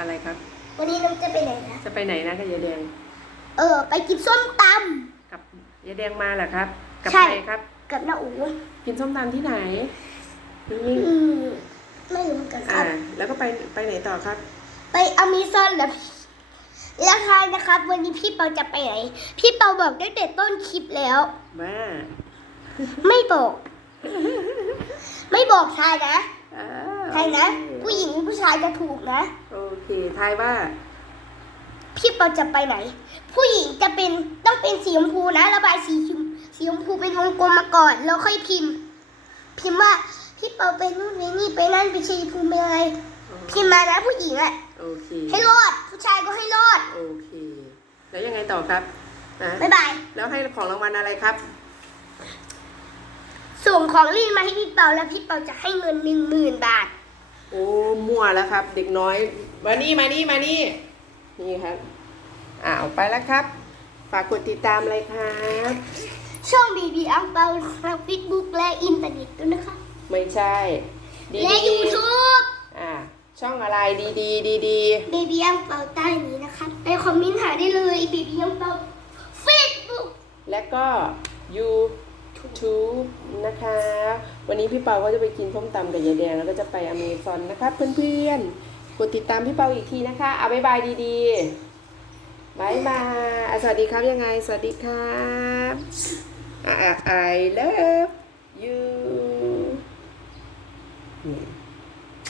อะไรครับ วันนี้น้องจะไปไหนนะ จะไปไหนนะกับยายแดง เออ ไปกินส้มตกับยายแดงมาเหรอครับ กับใช่ใครครับำกับน้าอูกินส้มตำที่ไหนนี่อืมไม่รู้เหมือนกันคอ่า รับ แล้วก็ไปไปไหนต่อครับ ไปอเมซอนแล้วแล้วใครนะครับ วันนี้พี่เปาจะไปไหน พี่เปาบอกตั้งแต่ต้นคลิปแล้วมาไม่บอก ไม่บอกทายนะ อ่าทายนะ ผู้หญิงผู้ชายจะถูกนะ โอเคทายว่าพี่เปาจะไปไหน ผู้หญิงจะเป็นต้องเป็นสีชมพูนะ ระบายสีชมสีชมพูเป็นวงกลมมาก่อนแล้วค่อยพิมพ์ พิมพ์ว่าพี่เปาไปนู่นไปนี่ไปนั่นไปชัยภูมิไปอะไรพิมพ์มานะผู้หญิงอะโอเคให้รอด ผู้ชายก็ให้รอด โอเค แล้วยังไงต่อครับนะบ๊ายบายแล้วให้ของรางวัลอะไรครับ ส่งของรีนมาให้พี่เปาแล้วพี่เปาจะให้เงินหนึ่งหมื่นบาทโอ้ มั่วแล้วครับ เด็กน้อย มานี่มานี่มานี่นี่ครับอ่าเอาไปแล้วครับ ฝากกดติดตามเลยครับ ช่องบีบีอังเปาทางเฟซบุ๊กและอินเทอร์เน็ตด้วยนะคะไม่ใช่ดีและดียูทูบอ่าช่องอะไรดีดีดีดีบีบีอังเปาใต้นี้นะคะไปคอมเมนต์หาได้เลยบีบีอังเปาเฟซบุ๊กและก็ ทูบนะคะ วันนี้พี่เปาก็จะไปกินส้มตำกับยายแดง แล้วก็จะไปอเมซอนนะคะ เพื่อนๆ กดติดตามพี่เปาอีกทีนะคะ เอาบายบายดีๆบายบายสวัสดีครับยังไง สวัสดีครับอะอะ I love you